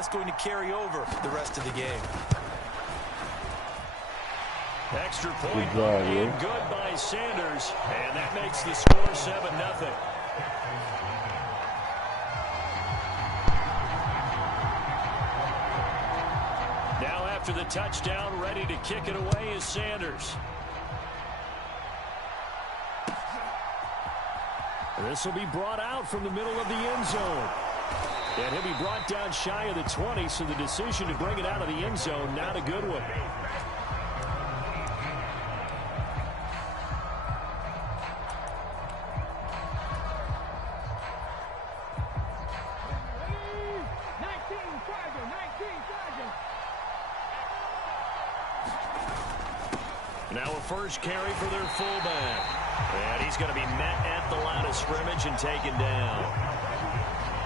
that's going to carry over the rest of the game. Extra point and good by Sanders, and that makes the score 7-0. Now after the touchdown, ready to kick it away is Sanders. This will be brought out from the middle of the end zone. And he'll be brought down shy of the 20, so the decision to bring it out of the end zone, not a good one. Now a first carry for their fullback. And he's going to be met at the line of scrimmage and taken down.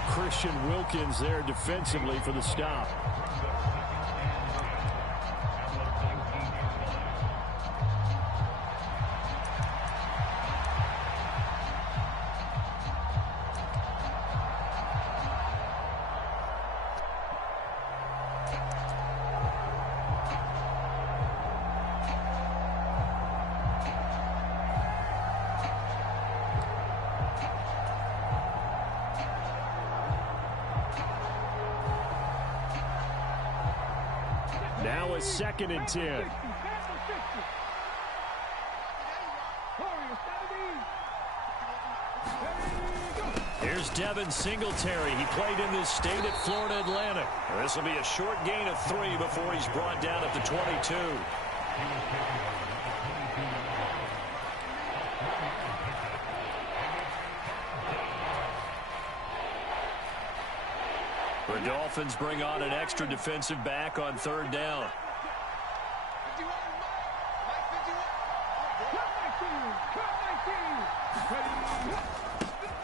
Christian Wilkins there defensively for the stop. Now a 2nd and 10. Here's Devin Singletary. He played in this state at Florida Atlantic. This will be a short gain of 3 before he's brought down at the 22. The Dolphins bring on an extra defensive back on 3rd down.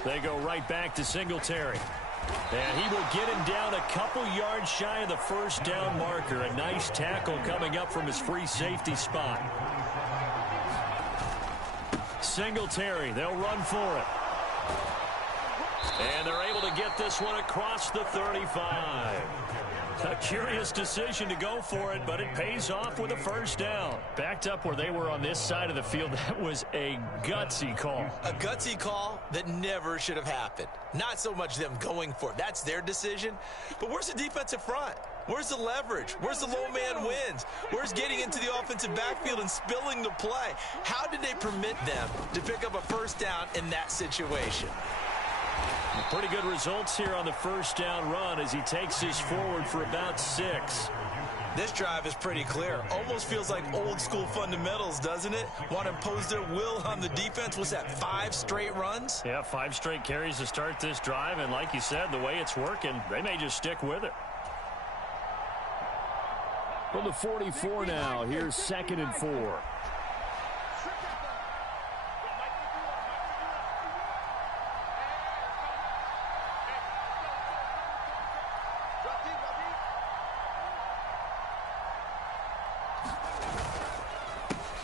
They go right back to Singletary. And he will get him down a couple yards shy of the 1st down marker. A nice tackle coming up from his free safety spot. Singletary, they'll run for it. And they're able to get this one across the 35. A curious decision to go for it, but it pays off with a 1st down. Backed up where they were on this side of the field, that was a gutsy call. A gutsy call that never should have happened. Not so much them going for it. That's their decision. But where's the defensive front? Where's the leverage? Where's the low man wins? Where's getting into the offensive backfield and spilling the play? How did they permit them to pick up a 1st down in that situation? Pretty good results here on the 1st down run as he takes this forward for about 6. This drive is pretty clear. Almost feels like old school fundamentals, doesn't it? Want to impose their will on the defense. Was that 5 straight runs? Yeah, 5 straight carries to start this drive. And like you said, the way it's working, they may just stick with it. From the 44 now, here's 2nd and 4.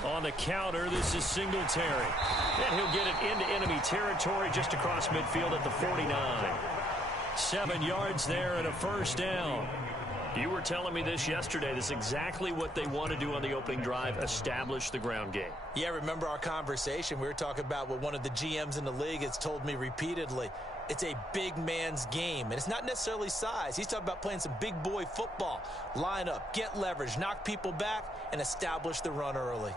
On the counter, this is Singletary. And he'll get it into enemy territory just across midfield at the 49. 7 yards there and a 1st down. You were telling me this yesterday. This is exactly what they want to do on the opening drive, establish the ground game. Yeah, remember our conversation. We were talking about what one of the GMs in the league has told me repeatedly. It's a big man's game, and it's not necessarily size. He's talking about playing some big boy football. Line up, get leverage, knock people back, and establish the run early.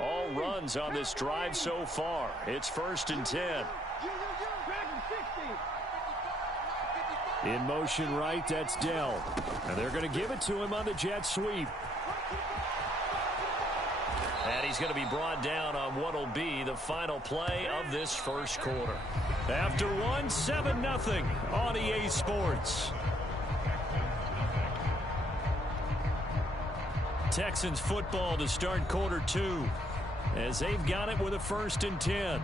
All runs on this drive so far. It's 1st and 10. In motion right, that's Dell. And they're going to give it to him on the jet sweep. And he's going to be brought down on what will be the final play of this 1st quarter. After 1, 7-0 on EA Sports. Texans football to start quarter 2 as they've got it with a 1st and 10.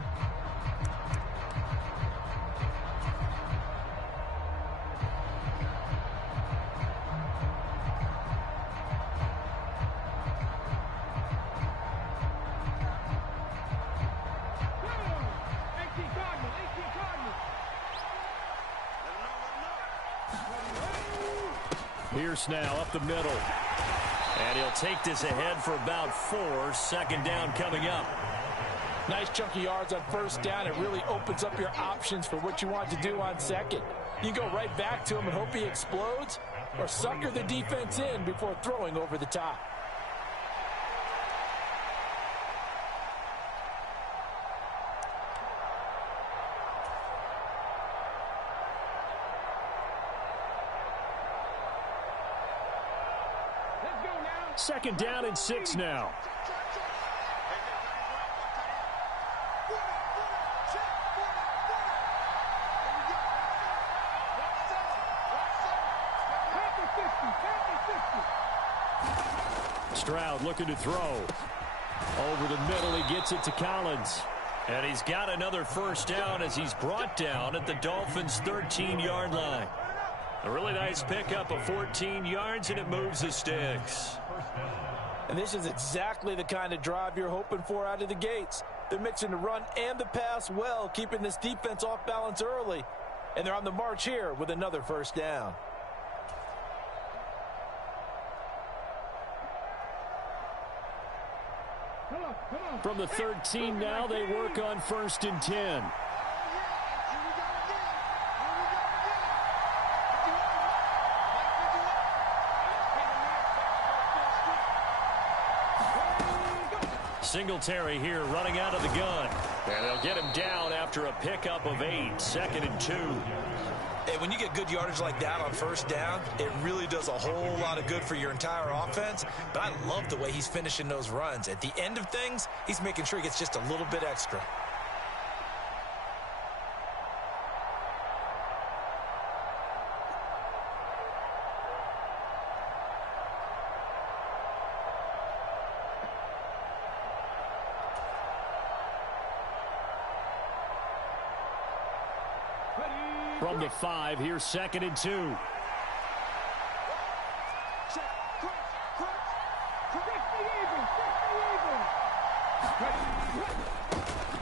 Pierce now up the middle. And he'll take this ahead for about 4. Second down coming up. Nice chunk of yards on first down. It really opens up your options for what you want to do on second. You go right back to him and hope he explodes, or sucker the defense in before throwing over the top. Second down and 6 now. Stroud looking to throw. Over the middle, he gets it to Collins. And he's got another first down as he's brought down at the Dolphins' 13-yard line. A really nice pickup of 14 yards, and it moves the sticks. And this is exactly the kind of drive you're hoping for out of the gates. They're mixing the run and the pass well, keeping this defense off balance early. And they're on the march here with another first down. From the 13 now, they work on 1st and 10. Singletary here running out of the gun. And they'll get him down after a pickup of 8. 2nd and 2. Hey, when you get good yardage like that on first down, it really does a whole lot of good for your entire offense. But I love the way he's finishing those runs. At the end of things, he's making sure he gets just a little bit extra. From the 5, here's 2nd and 2.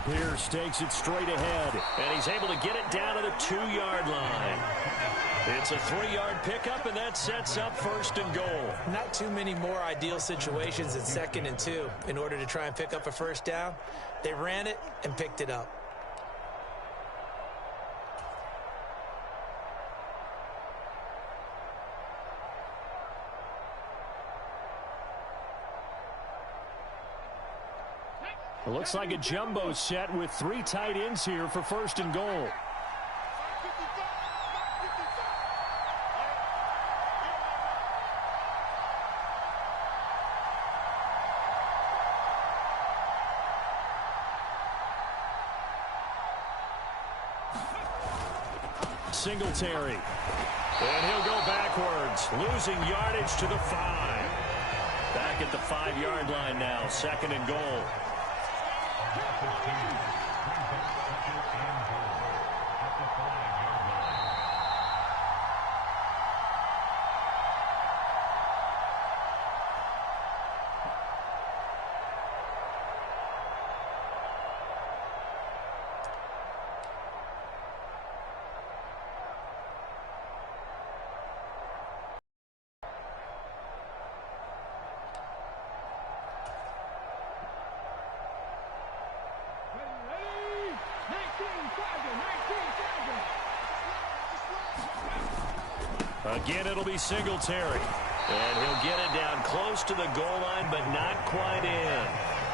Pierce takes it straight ahead, and he's able to get it down to the 2-yard line. It's a 3-yard pickup, and that sets up 1st and goal. Not too many more ideal situations than 2nd and 2 in order to try and pick up a first down. They ran it and picked it up. It looks like a jumbo set with 3 tight ends here for 1st and goal. Singletary. And he'll go backwards, losing yardage to the 5. Back at the 5-yard line now, 2nd and goal. Again, it'll be Singletary. And he'll get it down close to the goal line, but not quite in.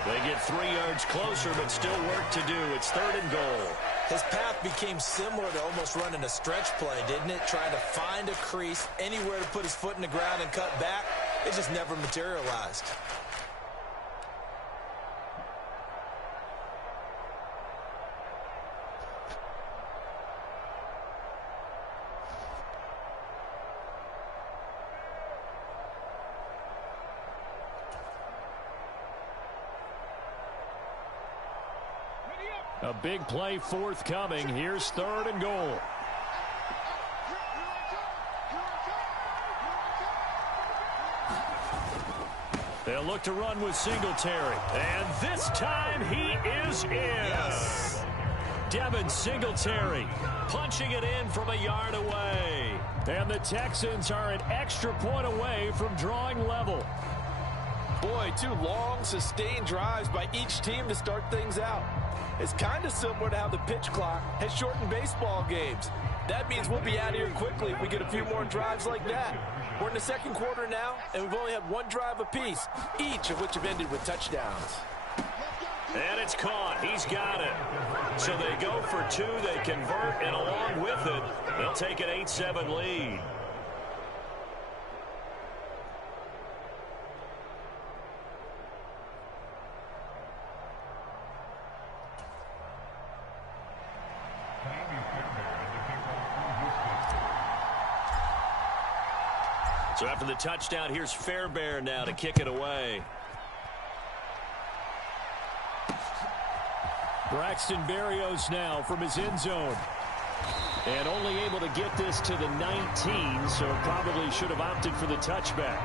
They get 3 yards closer, but still work to do. It's 3rd and goal. His path became similar to almost running a stretch play, didn't it? Trying to find a crease, anywhere to put his foot in the ground and cut back. It just never materialized. A big play forthcoming. Here's 3rd and goal. They'll look to run with Singletary. And this time he is in. Yes. Devin Singletary punching it in from a yard away. And the Texans are an extra point away from drawing level. Boy, 2 long, sustained drives by each team to start things out. It's kind of similar to how the pitch clock has shortened baseball games. That means we'll be out of here quickly if we get a few more drives like that. We're in the second quarter now, and we've only had 1 drive apiece, each of which have ended with touchdowns. And it's caught. He's got it. So they go for 2. They convert, and along with it, they'll take an 8-7 lead. So after the touchdown, here's Fairbairn now to kick it away. Braxton Berrios now from his end zone. And only able to get this to the 19, so probably should have opted for the touchback.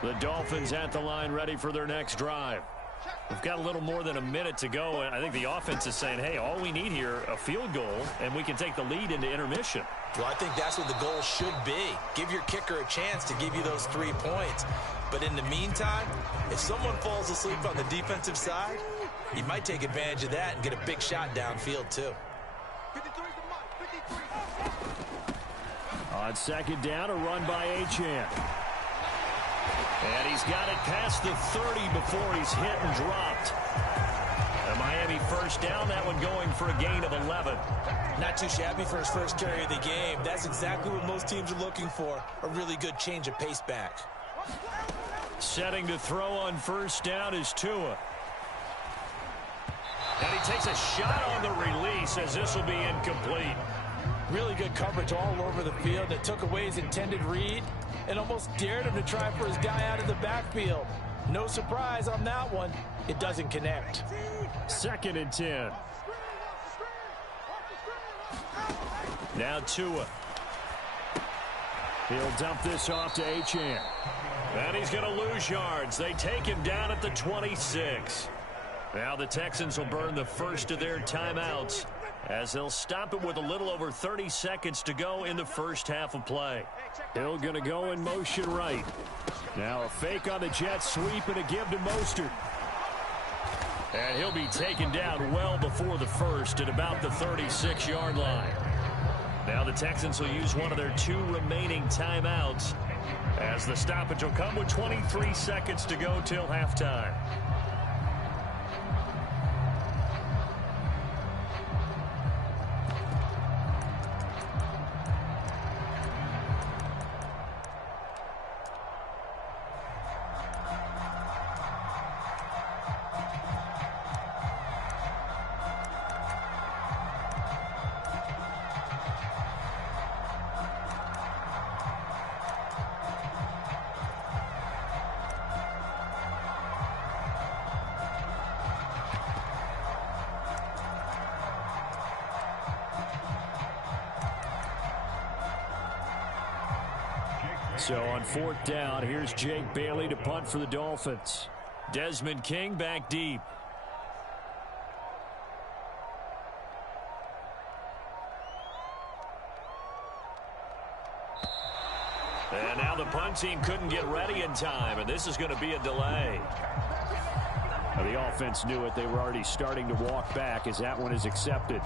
The Dolphins at the line ready for their next drive. We've got a little more than a minute to go, and I think the offense is saying, hey, all we need here, a field goal, and we can take the lead into intermission. Well, I think that's what the goal should be. Give your kicker a chance to give you those 3 points. But in the meantime, if someone falls asleep on the defensive side, you might take advantage of that and get a big shot downfield, too. On second down, a run by Achane. And he's got it past the 30 before he's hit and dropped. A Miami first down, that one going for a gain of 11. Not too shabby for his first carry of the game. That's exactly what most teams are looking for, a really good change of pace back. Setting to throw on first down is Tua. And he takes a shot on the release as this will be incomplete. Really good coverage all over the field that took away his intended read and almost dared him to try for his guy out of the backfield. No surprise on that one. It doesn't connect. 2nd and 10. Now Tua. He'll dump this off to Achane. And he's going to lose yards. They take him down at the 26. Now the Texans will burn the first of their timeouts as they'll stop it with a little over 30 seconds to go in the first half of play. Hill going to go in motion right. Now a fake on the jet sweep and a give to Mostert. And he'll be taken down well before the first at about the 36-yard line. Now the Texans will use one of their 2 remaining timeouts as the stoppage will come with 23 seconds to go till halftime. So on 4th down, here's Jake Bailey to punt for the Dolphins. Desmond King back deep. And now the punt team couldn't get ready in time, and this is going to be a delay. Now the offense knew it. They were already starting to walk back as that one is accepted.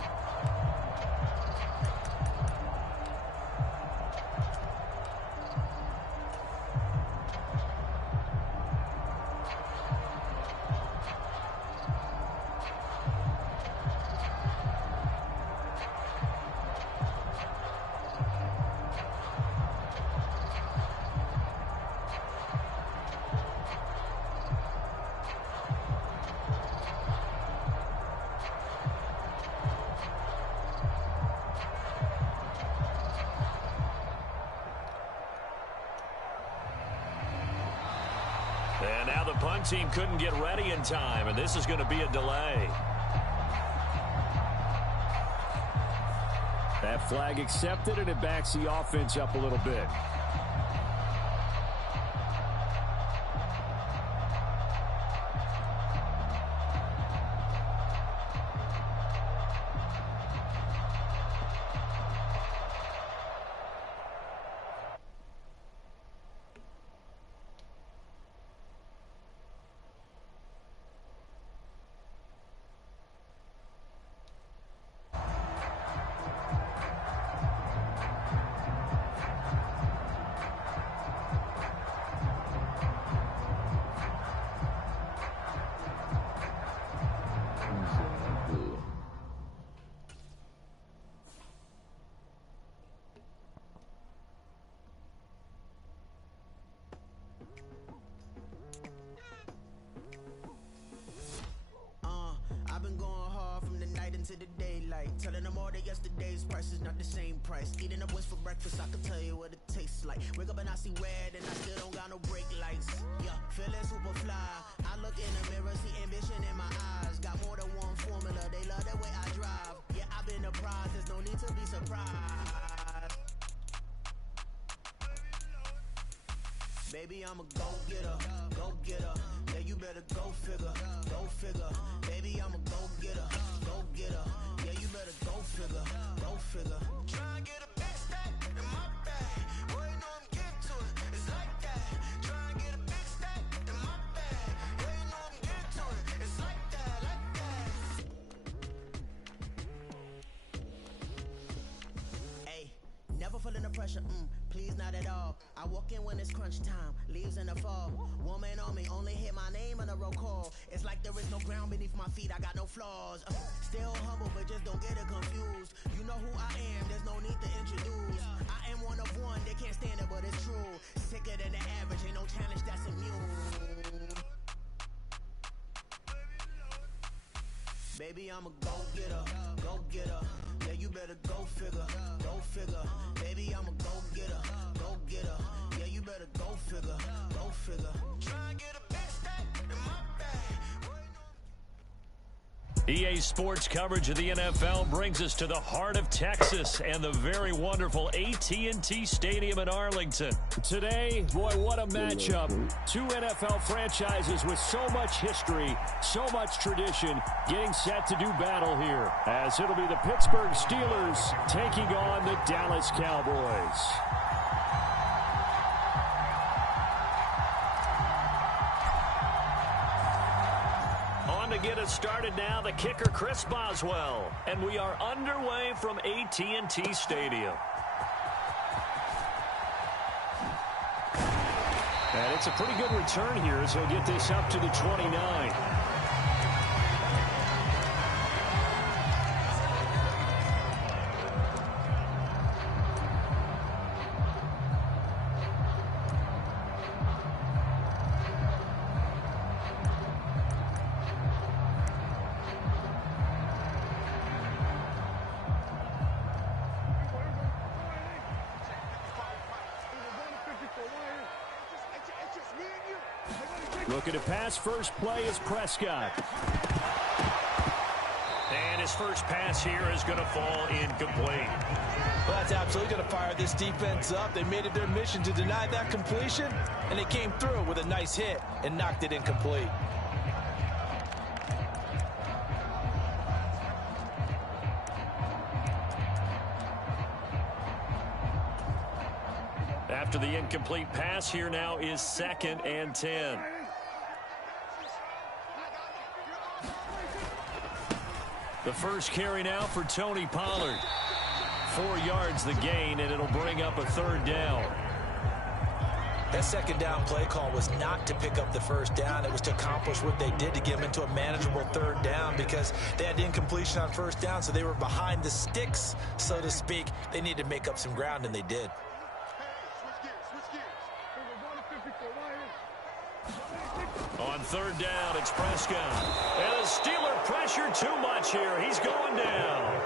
And now the punt team couldn't get ready in time, and this is going to be a delay. That flag accepted, and it backs the offense up a little bit. To the daylight, telling them all that yesterday's price is not the same price. Eating up what's for breakfast, I can tell you what it tastes like. Wake up and I see red and I still don't got no brake lights. Yeah, feeling super fly. I look in the mirror, see ambition in my eyes. Got more than one formula, they love the way I drive. Yeah, I've been apprised, there's no need to be surprised. Baby, I'm a go-getter, go-getter. Yeah, you better go figure, go figure. Baby, I'm a go-getter, go-getter. Yeah, you better go figure, go figure. Try and get a big stack in my bag. Boy, you know I'm getting to it, it's like that. Try and get a big stack in my bag. Boy, you know I'm getting to it, it's like that, like that. Hey, never feeling the pressure, please not at all. I walk in when it's crunch time, leaves in the fall. Woman on me, only hit my name on a roll call. It's like there is no ground beneath my feet, I got no flaws. Still humble, but just don't get it confused. You know who I am, there's no need to introduce. I am one of one, they can't stand it, but it's true. Sicker than the average, ain't no challenge that's immune. Baby, I'm a go-getter, go-getter. Yeah, you better go figure, go figure. Baby, I'm a go-getter, go-getter. Yeah, you better go figure, go figure. Try and get a big stack in my bag. EA Sports coverage of the NFL brings us to the heart of Texas and the very wonderful AT&T Stadium in Arlington. Today, boy, what a matchup. Two NFL franchises with so much history, so much tradition, getting set to do battle here, as it'll be the Pittsburgh Steelers taking on the Dallas Cowboys. To get us started now, the kicker Chris Boswell, and we are underway from AT&T Stadium. And it's a pretty good return here as he'll get this up to the 29. Looking to pass, first play is Prescott. And his first pass here is going to fall incomplete. Well, that's absolutely going to fire this defense up. They made it their mission to deny that completion, and they came through with a nice hit and knocked it incomplete. After the incomplete pass, here now is 2nd and 10. The first carry now for Tony Pollard. 4 yards the gain, and it'll bring up a 3rd down. That 2nd down play call was not to pick up the 1st down. It was to accomplish what they did to get them into a manageable 3rd down because they had incompletion on 1st down, so they were behind the sticks, so to speak. They needed to make up some ground, and they did. On 3rd down, it's Prescott. And the Steeler pressure too much here. He's going down.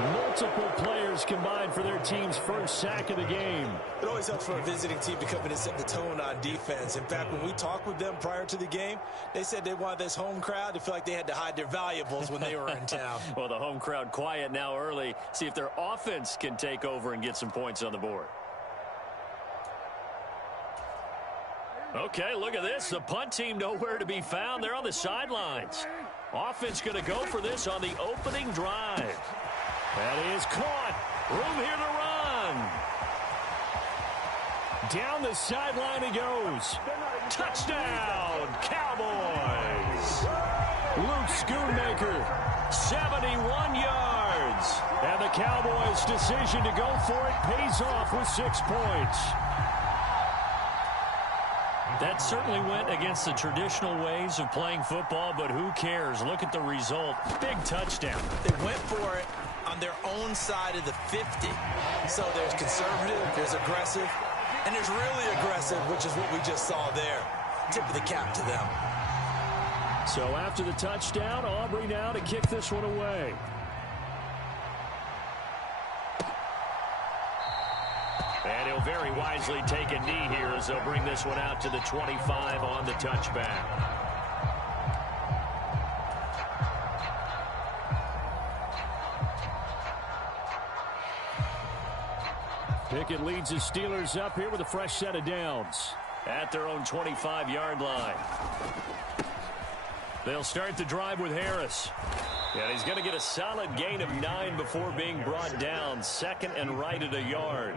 Multiple players combined for their team's first sack of the game. It always helps for a visiting team to come in and set the tone on defense. In fact, when we talked with them prior to the game, they said they wanted this home crowd to feel like they had to hide their valuables when they were in town. Well, the home crowd quiet now early. See if their offense can take over and get some points on the board. Okay, look at this. The punt team nowhere to be found. They're on the sidelines. Offense going to go for this on the opening drive. That is caught. Room here to run. Down the sideline he goes. Touchdown, Cowboys. Luke Schoonmaker, 71 yards. And the Cowboys' decision to go for it pays off with 6 points. That certainly went against the traditional ways of playing football, but who cares? Look at the result. Big touchdown. They went for it on their own side of the 50. So there's conservative, there's aggressive, and there's really aggressive, which is what we just saw there. Tip of the cap to them. So after the touchdown, Aubrey now to kick this one away. And he'll very wisely take a knee here as they'll bring this one out to the 25 on the touchback. Pickett leads his Steelers up here with a fresh set of downs at their own 25-yard line. They'll start the drive with Harris. And he's going to get a solid gain of 9 before being brought down. Second and right at a yard.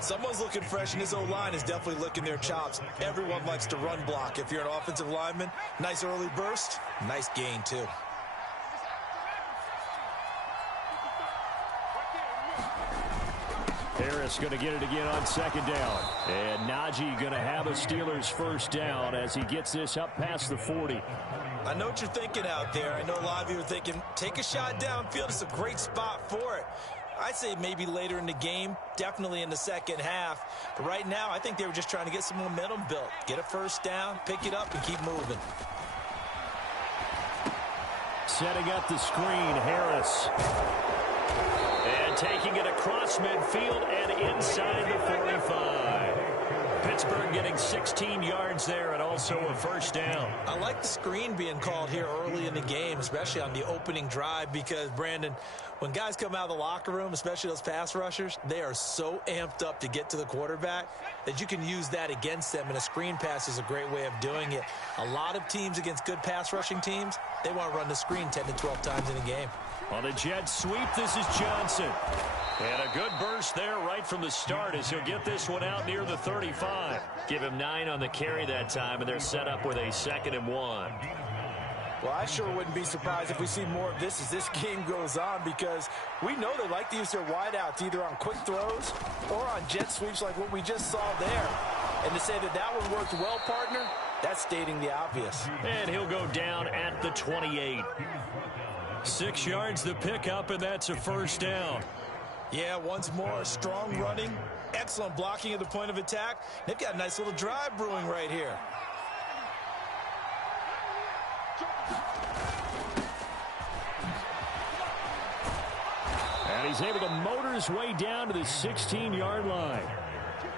Someone's looking fresh, and his O-line is definitely licking their chops. Everyone likes to run block. If you're an offensive lineman, nice early burst, nice gain, too. Harris going to get it again on second down. And Najee going to have a Steelers first down as he gets this up past the 40. I know what you're thinking out there. I know a lot of you are thinking, take a shot downfield. It's a great spot for it. I'd say maybe later in the game, definitely in the second half. But right now, I think they were just trying to get some momentum built. Get a first down, pick it up, and keep moving. Setting up the screen, Harris. And taking it across midfield and inside the 45. Pittsburgh getting 16 yards there and also a first down. I like the screen being called here early in the game, especially on the opening drive, because, Brandon, when guys come out of the locker room, especially those pass rushers, they are so amped up to get to the quarterback that you can use that against them, and a screen pass is a great way of doing it. A lot of teams against good pass rushing teams, they want to run the screen 10 to 12 times in a game. On the jet sweep, this is Johnson. And a good burst there right from the start as he'll get this one out near the 35. Give him 9 on the carry that time, and they're set up with a 2nd and 1. Well, I sure wouldn't be surprised if we see more of this as this game goes on, because we know they like to use their wideouts either on quick throws or on jet sweeps like what we just saw there. And to say that that one worked well, partner, that's stating the obvious. And he'll go down at the 28. 6 yards the pickup, and that's a first down. Yeah, once more, strong running, excellent blocking at the point of attack. They've got a nice little drive brewing right here. And he's able to motor his way down to the 16-yard line.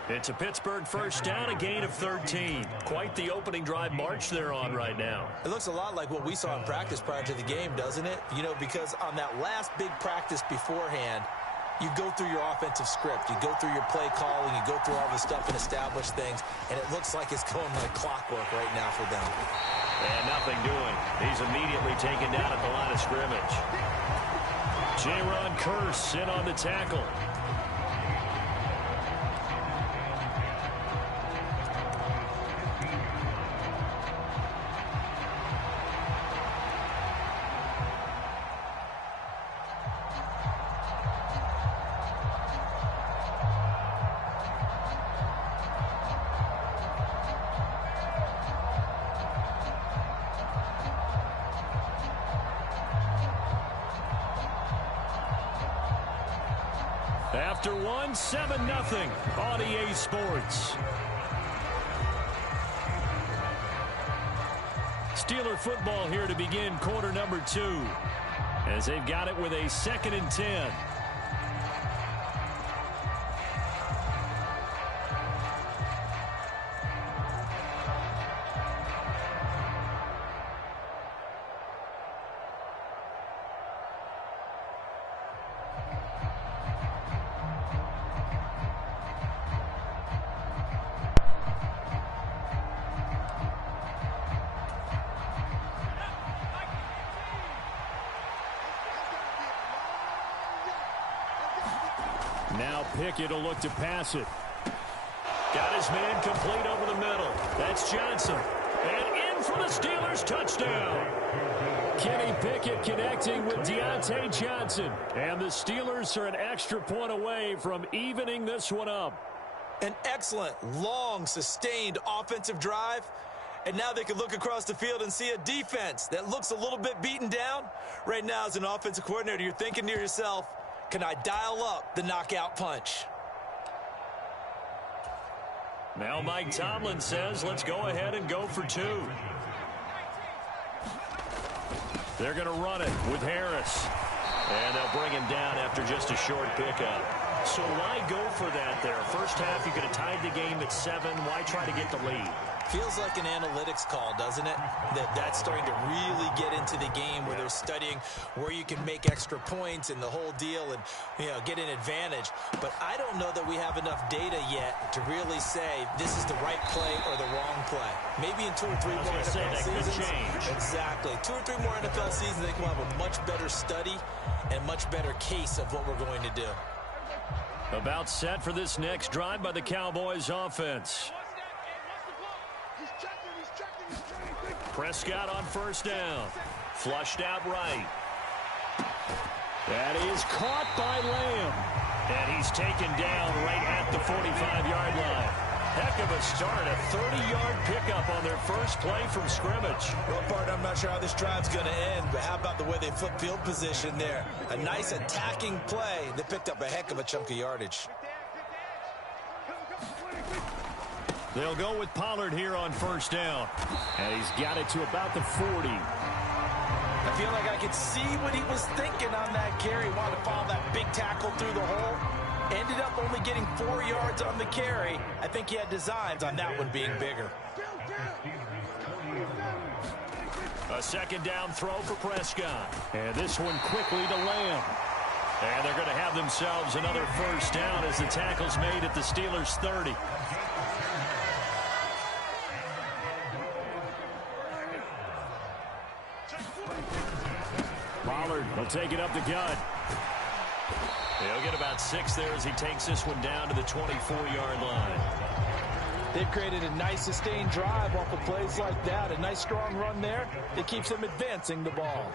It's a Pittsburgh first down, a gain of 13. Quite the opening drive march they're on right now. It looks a lot like what we saw in practice prior to the game, doesn't it? You know, because on that last big practice beforehand, you go through your offensive script. You go through your play calling. You go through all the stuff and establish things. And it looks like it's going like clockwork right now for them. And nothing doing. He's immediately taken down at the line of scrimmage. J-Ron Curse in on the tackle. After one, 7-0 on EA Sports. Steeler football here to begin quarter number 2. as they've got it with a 2nd and 10. Now Pickett will look to pass it. Got his man complete over the middle. That's Johnson. And in for the Steelers touchdown. Kenny Pickett connecting with Deontay Johnson. And the Steelers are an extra point away from evening this one up. An excellent, long, sustained offensive drive. And now they can look across the field and see a defense that looks a little bit beaten down. Right now, as an offensive coordinator, you're thinking to yourself, can I dial up the knockout punch? Now Mike Tomlin says, let's go ahead and go for 2. They're going to run it with Harris. And they'll bring him down after just a short pickup. So why go for that there? First half, you could have tied the game at 7. Why try to get the lead? Feels like an analytics call, doesn't it? That's starting to really get into the game where they're studying where you can make extra points and the whole deal and, get an advantage. But I don't know that we have enough data yet to really say this is the right play or the wrong play. Maybe in 2 or 3 more NFL seasons. Exactly. 2 or 3 more NFL seasons, they can have a much better study and much better case of what we're going to do. About set for this next drive by the Cowboys offense. Prescott on first down. Flushed out right. That is caught by Lamb. And he's taken down right at the 45-yard line. Heck of a start. A 30-yard pickup on their first play from scrimmage. Well, partner, I'm not sure how this drive's going to end, but how about the way they flip field position there? A nice attacking play. They picked up a heck of a chunk of yardage. They'll go with Pollard here on first down. And he's got it to about the 40. I feel like I could see what he was thinking on that carry. Wanted to follow that big tackle through the hole. Ended up only getting 4 yards on the carry. I think he had designs on that one being bigger. A second down throw for Prescott. And this one quickly to Lamb. And they're going to have themselves another first down as the tackle's made at the Steelers' 30. Pollard will take it up the gut. He'll get about 6 there as he takes this one down to the 24-yard line. They've created a nice sustained drive off of plays like that. A nice strong run there that keeps them advancing the ball.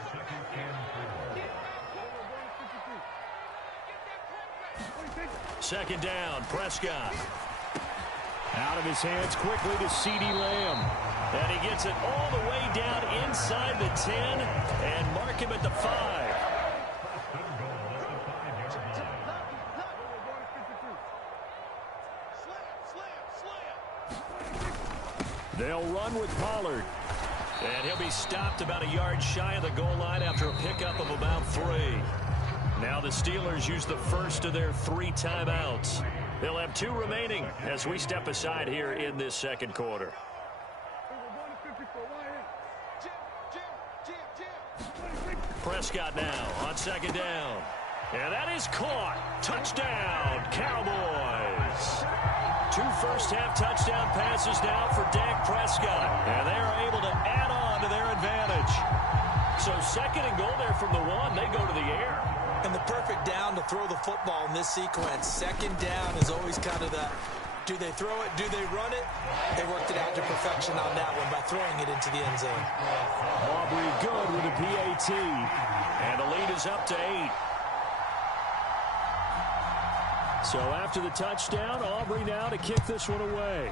Second down, Prescott. Out of his hands quickly to CeeDee Lamb. And he gets it all the way down inside the 10 and mark him at the 5. They'll run with Pollard. And he'll be stopped about a yard shy of the goal line after a pickup of about 3. Now the Steelers use the first of their 3 timeouts. They'll have 2 remaining as we step aside here in this second quarter. Prescott now on second down. And that is caught. Touchdown, Cowboys. 2 first-half touchdown passes now for Dak Prescott. And they are able to add on to their advantage. So second and goal there from the 1. They go to the air. And the perfect down to throw the football in this sequence. Second down is always kind of the, do they throw it, do they run it? They worked it out to perfection on that one by throwing it into the end zone. Aubrey good with a PAT. And the lead is up to 8. So after the touchdown, Aubrey now to kick this one away.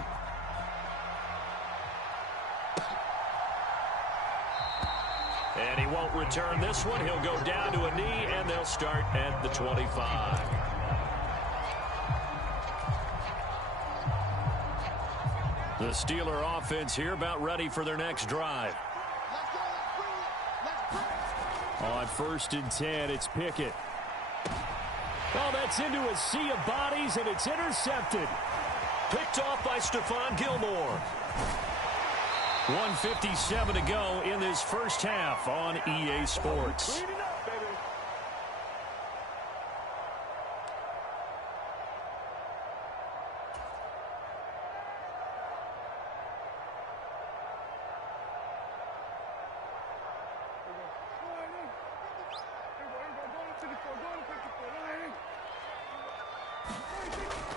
And he won't return this one. He'll go down to a knee, and they'll start at the 25. The Steeler offense here about ready for their next drive. On on 1st and 10. It's Pickett. Oh, that's into a sea of bodies, and it's intercepted. Picked off by Stephon Gilmore. 1:57 to go in this first half on EA Sports.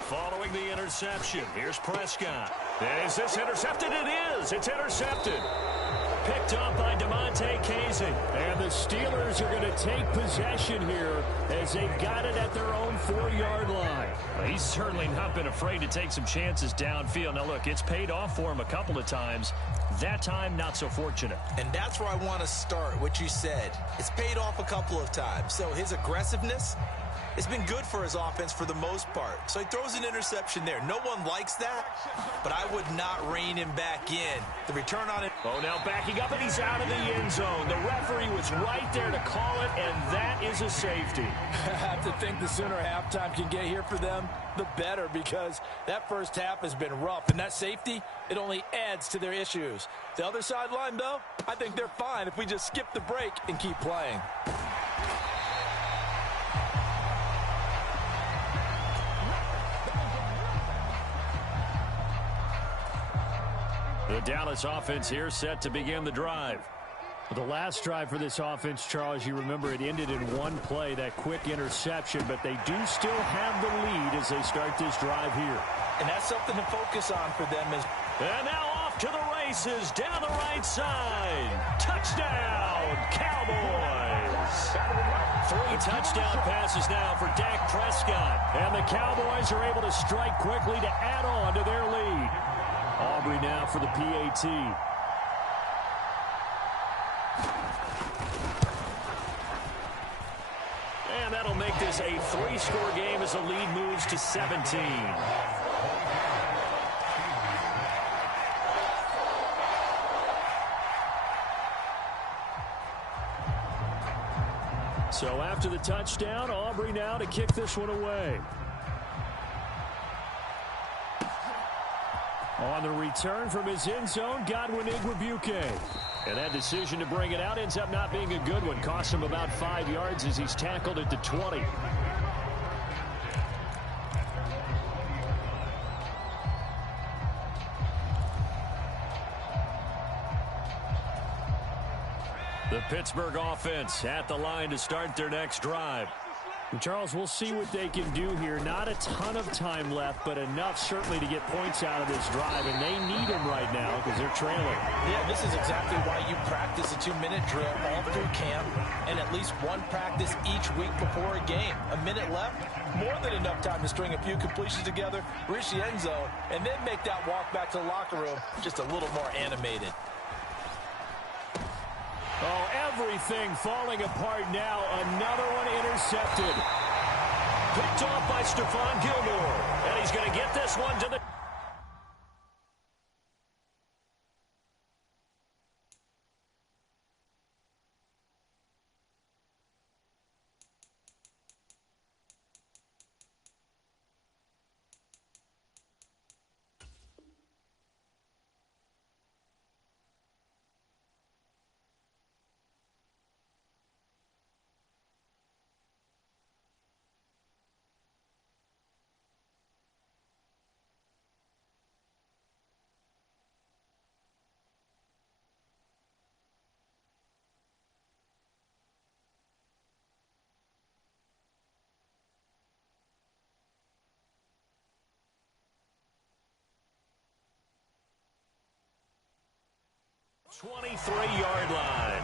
Following the interception, here's Prescott. Is this intercepted? It is. It's intercepted. Picked up by DeMonte Casey. And the Steelers are going to take possession here as they've got it at their own 4-yard line. Well, he's certainly not been afraid to take some chances downfield. Now, look, it's paid off for him a couple of times. That time, not so fortunate. And that's where I want to start, what you said. It's paid off a couple of times. So his aggressiveness, it's been good for his offense for the most part. So he throws an interception there. No one likes that, but I would not rein him back in. The return on it. Oh, now backing up, and he's out of the end zone. The referee was right there to call it, and that is a safety. I have to think the sooner halftime can get here for them, the better, because that first half has been rough. And that safety, it only adds to their issues. The other sideline, though, I think they're fine if we just skip the break and keep playing. The Dallas offense here set to begin the drive. The last drive for this offense, Charles, you remember it ended in one play, that quick interception, but they do still have the lead as they start this drive here. And that's something to focus on for them. And now off to the races down the right side. Touchdown, Cowboys. 3 touchdown passes now for Dak Prescott. And the Cowboys are able to strike quickly to add on to their lead. Aubrey now for the PAT. And that'll make this a 3-score game as the lead moves to 17. So after the touchdown, Aubrey now to kick this one away. On the return from his end zone, Godwin Igwebuike. And that decision to bring it out ends up not being a good one. Costs him about 5 yards as he's tackled at the 20. The Pittsburgh offense at the line to start their next drive. And Charles, we'll see what they can do here. Not a ton of time left, but enough certainly to get points out of this drive, and they need them right now because they're trailing. Yeah, this is exactly why you practice a 2-minute drill all through camp and at least one practice each week before a game. A minute left, more than enough time to string a few completions together, reach the end zone, and then make that walk back to the locker room just a little more animated. Oh, everything falling apart now. Another one intercepted. Picked off by Stephon Gilmore. And he's going to get this one to the... ...23-yard line.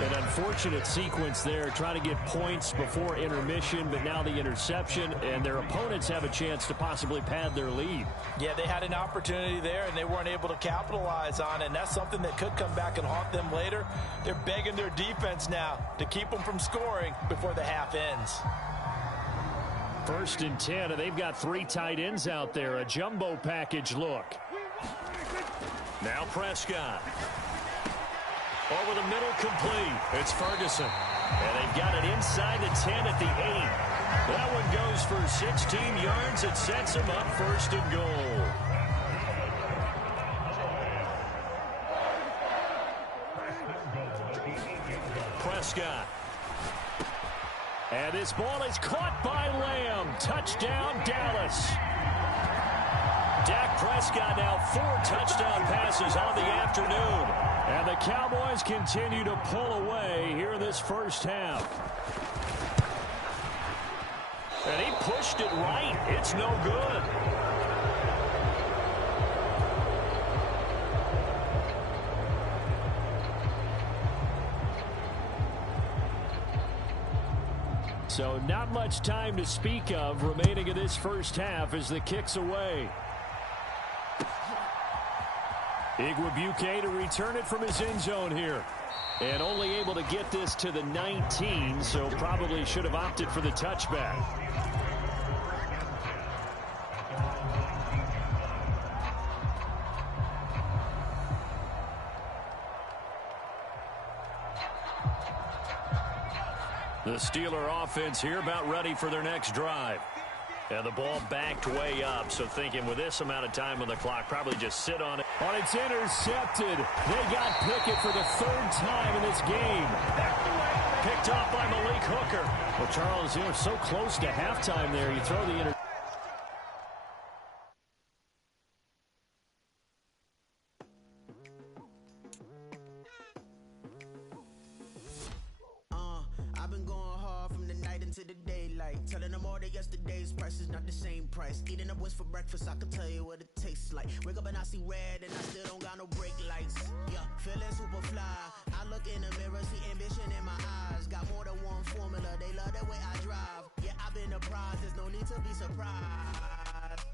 An unfortunate sequence there, trying to get points before intermission, but now the interception, and their opponents have a chance to possibly pad their lead. Yeah, they had an opportunity there, and they weren't able to capitalize on it, and that's something that could come back and haunt them later. They're begging their defense now to keep them from scoring before the half ends. 1st and 10, and they've got 3 tight ends out there. A jumbo package look. Now Prescott. Over the middle, complete. It's Ferguson. And they've got it inside the 10 at the 8. That one goes for 16 yards. It sets them up 1st and goal. Prescott. And this ball is caught by Lamb. Touchdown, Dallas. Dak Prescott now 4 touchdown passes on the afternoon. And the Cowboys continue to pull away here in this first half. And he pushed it right. It's no good. So not much time to speak of remaining in this first half as the kick's away. Igwebuike to return it from his end zone here. And only able to get this to the 19, so probably should have opted for the touchback. The Steeler offense here about ready for their next drive. And the ball backed way up, so thinking with this amount of time on the clock, probably just sit on it. On it's intercepted. They got Pickett for the 3rd time in this game. Picked off by Malik Hooker. Well, Charles, you're so close to halftime there. You throw the interception. I've been going hard from the night into the daylight, telling them all that yesterday's price is not the same price. Eating up wings for breakfast, I can tell you what it tastes like. Wake up and I see red and I still don't got no brake lights. Yeah, feeling super fly. I look in the mirror, see ambition in my eyes. Got more than one formula, they love the way I drive. Yeah, I've been a prize, there's no need to be surprised.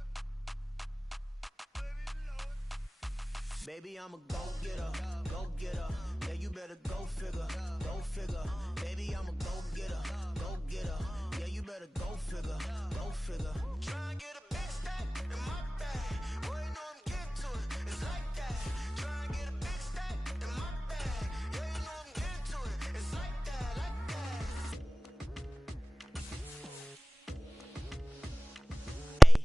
Baby, I'm a go-getter, go-getter. Yeah, you better go figure, go figure. Baby, I'm a go-getter, go-getter. Yeah, you better go figure, go figure. Try and get a big stack in my bag. Boy, you know I'm getting to it, it's like that. Try and get a big stack in my bag. Yeah, you know I'm getting to it, it's like that, like that. Hey,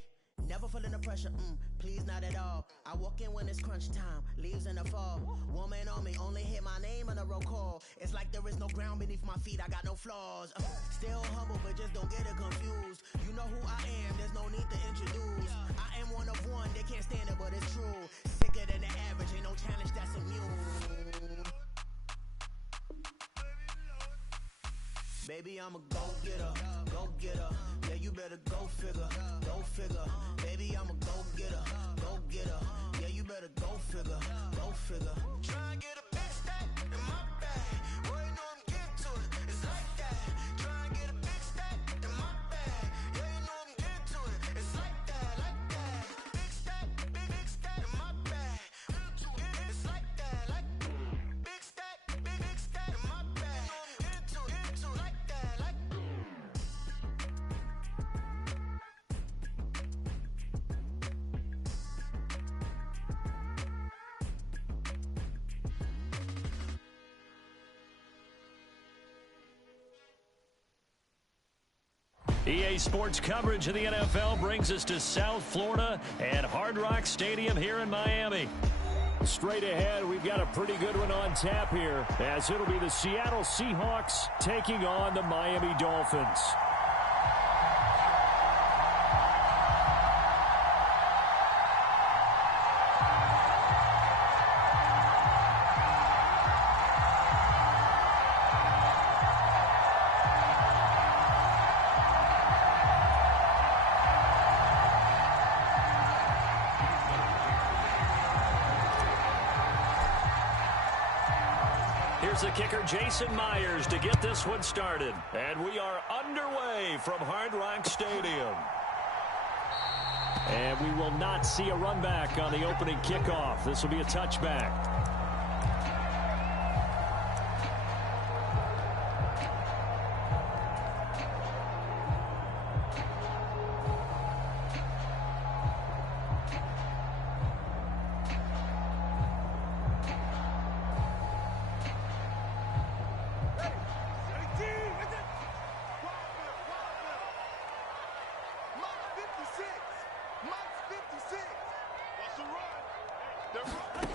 never feeling the pressure, please not at all. I walk in when it's crunch time, leaves in the fall. Woman on me, only hit my name on a roll call. It's like there is no ground beneath my feet, I got no flaws. Still humble, but just don't get it confused. You know who I am, there's no need to introduce. I am one of one, they can't stand it, but it's true. Sicker than the average, ain't no challenge that's immune. Baby, I'm a go-getter, go-getter. Yeah, you better go figure, go figure. Baby, I'm a go-getter, go-getter. Yeah, you better go figure, go figure. Try and get a big stack in my bag. Boy, you know I'm getting to it, it's like that. Try and get a big stack in my bag. Yeah, you know I'm getting to it, it's like that, like that. Big stack in my bag. It's like that, like big stack in my bag. Into it, like that, like. EA Sports coverage of the NFL brings us to South Florida at Hard Rock Stadium here in Miami. Straight ahead, we've got a pretty good one on tap here, as it'll be the Seattle Seahawks taking on the Miami Dolphins. Here's the kicker, Jason Myers, to get this one started. And we are underway from Hard Rock Stadium. And we will not see a run back on the opening kickoff. This will be a touchback.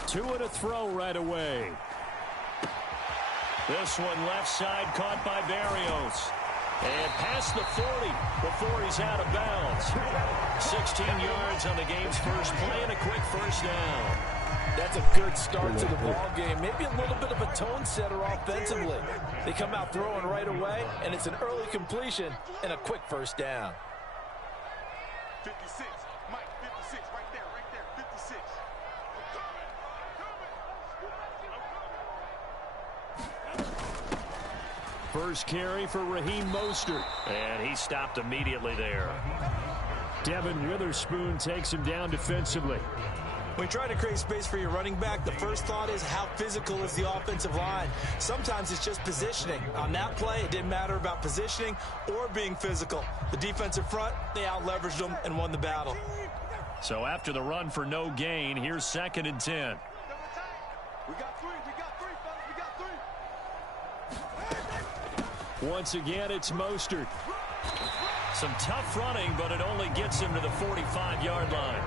Two and a throw right away. This one left side caught by Barrios. And past the 40 before he's out of bounds. 16 yards on the game's first play and a quick first down. That's a good start to the ball game. Maybe a little bit of a tone setter offensively. They come out throwing right away, and it's an early completion and a quick first down. 56, Mike, 56, right there, 56. First carry for Raheem Mostert. And he stopped immediately there. Devin Witherspoon takes him down defensively. When you try to create space for your running back, the first thought is how physical is the offensive line. Sometimes it's just positioning. On that play, it didn't matter about positioning or being physical. The defensive front, they out-leveraged them and won the battle. So after the run for no gain, here's 2nd and 10. We got three, fellas, we got three. Once again, it's Mostert. Some tough running, but it only gets him to the 45-yard line.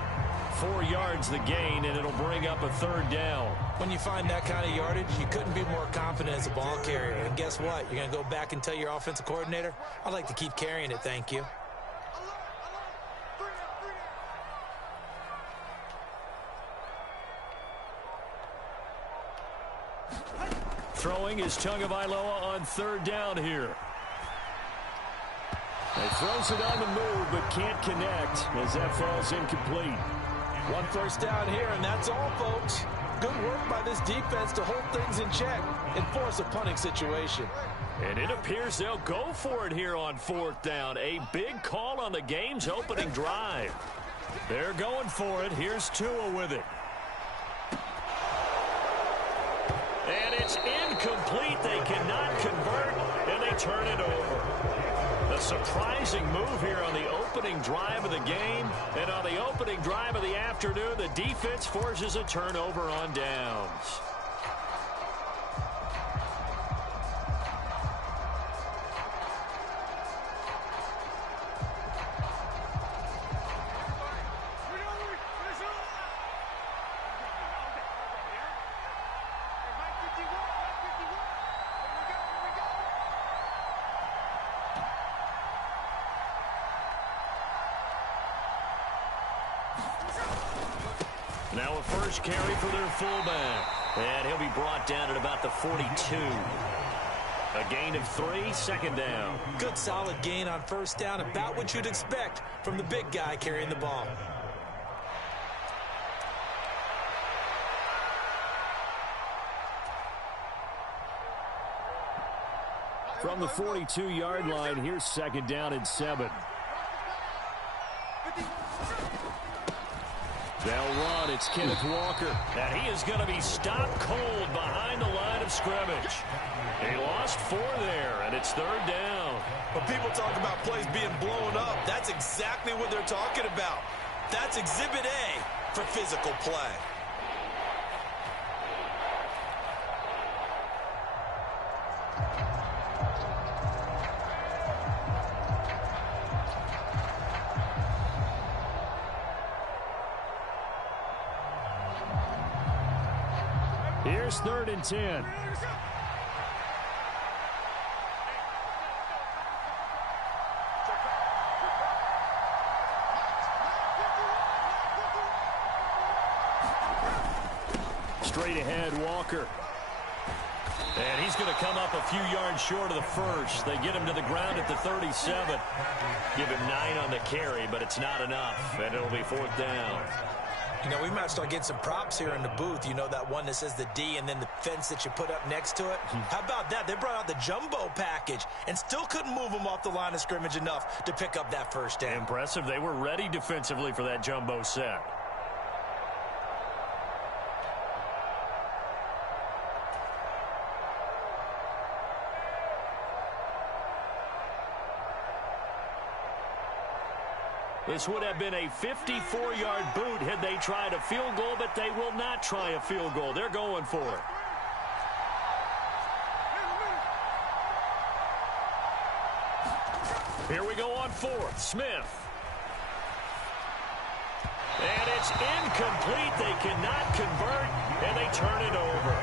4 yards the gain, and it'll bring up a 3rd down. When you find that kind of yardage, you couldn't be more confident as a ball carrier. And guess what? You're going to go back and tell your offensive coordinator, I'd like to keep carrying it, thank you. Throwing is Tagovailoa on 3rd down here. He throws it on the move, but can't connect as that falls incomplete. 1 first down here, and that's all, folks. Good work by this defense to hold things in check and force a punting situation. And it appears they'll go for it here on 4th down. A big call on the game's opening drive. They're going for it. Here's Tua with it. And it's incomplete. They cannot convert, and they turn it over. A surprising move here on the opening drive of the game. And on the opening drive of the afternoon, the defense forces a turnover on downs. Now a first carry for their fullback. And he'll be brought down at about the 42. A gain of 3, 2nd down. Good solid gain on 1st down, about what you'd expect from the big guy carrying the ball. From the 42-yard line, here's 2nd down and 7. They'll run. It's Kenneth Walker. And he is going to be stopped cold behind the line of scrimmage. He lost 4 there, and it's 3rd down. When people talk about plays being blown up, that's exactly what they're talking about. That's Exhibit A for physical play. Here's 3rd and 10. Straight ahead, Walker. And he's going to come up a few yards short of the first. They get him to the ground at the 37. Give him 9 on the carry, but it's not enough, and it'll be 4th down. You know, we might start getting some props here in the booth. You know, that one that says the D and then the fence that you put up next to it? How about that? They brought out the jumbo package and still couldn't move them off the line of scrimmage enough to pick up that 1st down. Impressive. They were ready defensively for that jumbo set. This would have been a 54-yard boot had they tried a field goal, but they will not try a field goal. They're going for it. Here we go on 4th. Smith. And is incomplete. They cannot convert, and they turn it over.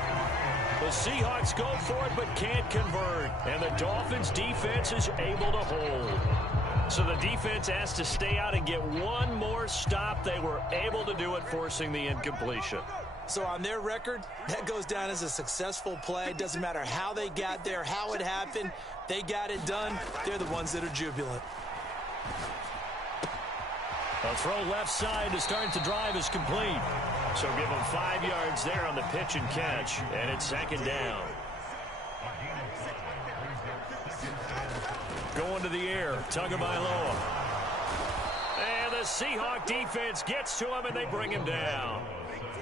The Seahawks go for it but can't convert, and the Dolphins' defense is able to hold. So the defense has to stay out and get one more stop. They were able to do it, forcing the incompletion. So on their record, that goes down as a successful play. Doesn't matter how they got there, how it happened. They got it done. They're the ones that are jubilant. A throw left side to start the drive is complete. So give them 5 yards there on the pitch and catch, and it's second down. Going to the air, Tagovailoa. And the Seahawk defense gets to him, and they bring him down.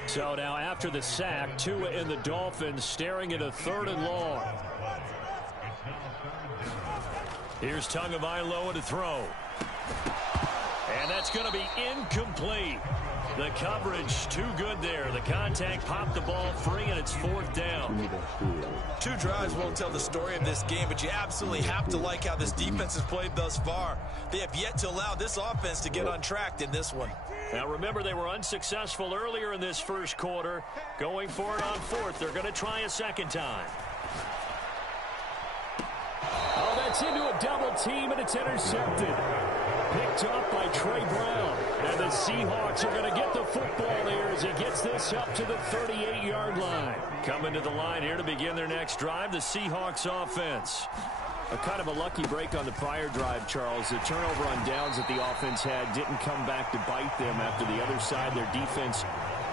So now after the sack, Tua and the Dolphins staring at a 3rd and long. Here's Tagovailoa to throw. And that's going to be incomplete. The coverage too good there. The contact popped the ball free, and it's 4th down. 2 drives won't tell the story of this game, but you absolutely have to like how this defense has played thus far. They have yet to allow this offense to get untracked in this one. Now remember, they were unsuccessful earlier in this first quarter. Going for it on 4th. They're going to try a second time. Oh, that's into a double team, and it's intercepted. Picked up by Trey Brown. And the Seahawks are going to get the football here as he gets this up to the 38-yard line. Coming to the line here to begin their next drive, the Seahawks offense. A kind of a lucky break on the prior drive, Charles. The turnover on downs that the offense had didn't come back to bite them after the other side. Their defense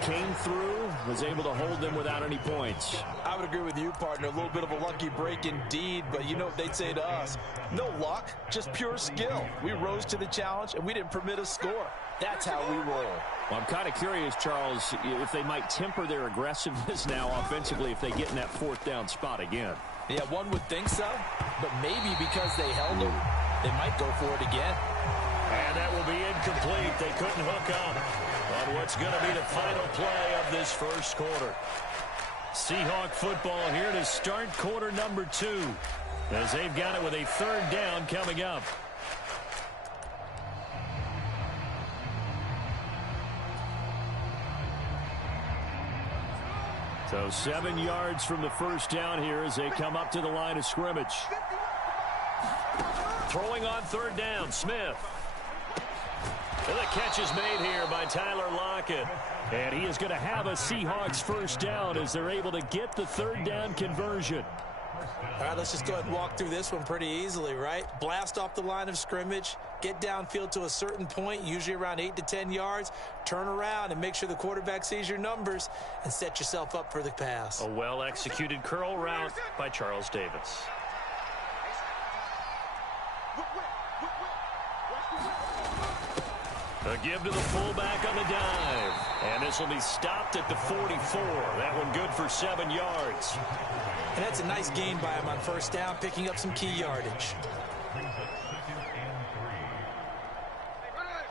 came through, was able to hold them without any points. I would agree with you, partner. A little bit of a lucky break indeed, but you know what they'd say to us? No luck, just pure skill. We rose to the challenge, and we didn't permit a score. That's how we roll. Well, I'm kind of curious, Charles, if they might temper their aggressiveness now offensively if they get in that 4th down spot again. Yeah, one would think so, but maybe because they held them, they might go for it again. And that will be incomplete. They couldn't hook up on what's going to be the final play of this first quarter. Seahawk football here to start quarter number 2, as they've got it with a 3rd down coming up. So 7 yards from the first down here as they come up to the line of scrimmage. Throwing on 3rd down, Smith. And the catch is made here by Tyler Lockett. And he is going to have a Seahawks first down as they're able to get the 3rd down conversion. All right, let's just go ahead and walk through this one pretty easily, right? Blast off the line of scrimmage, get downfield to a certain point, usually around 8 to 10 yards, turn around and make sure the quarterback sees your numbers and set yourself up for the pass. A well-executed curl route by Charles Davis. A give to the fullback on the dive. And this will be stopped at the 44. That one good for 7 yards. And that's a nice gain by him on first down, picking up some key yardage.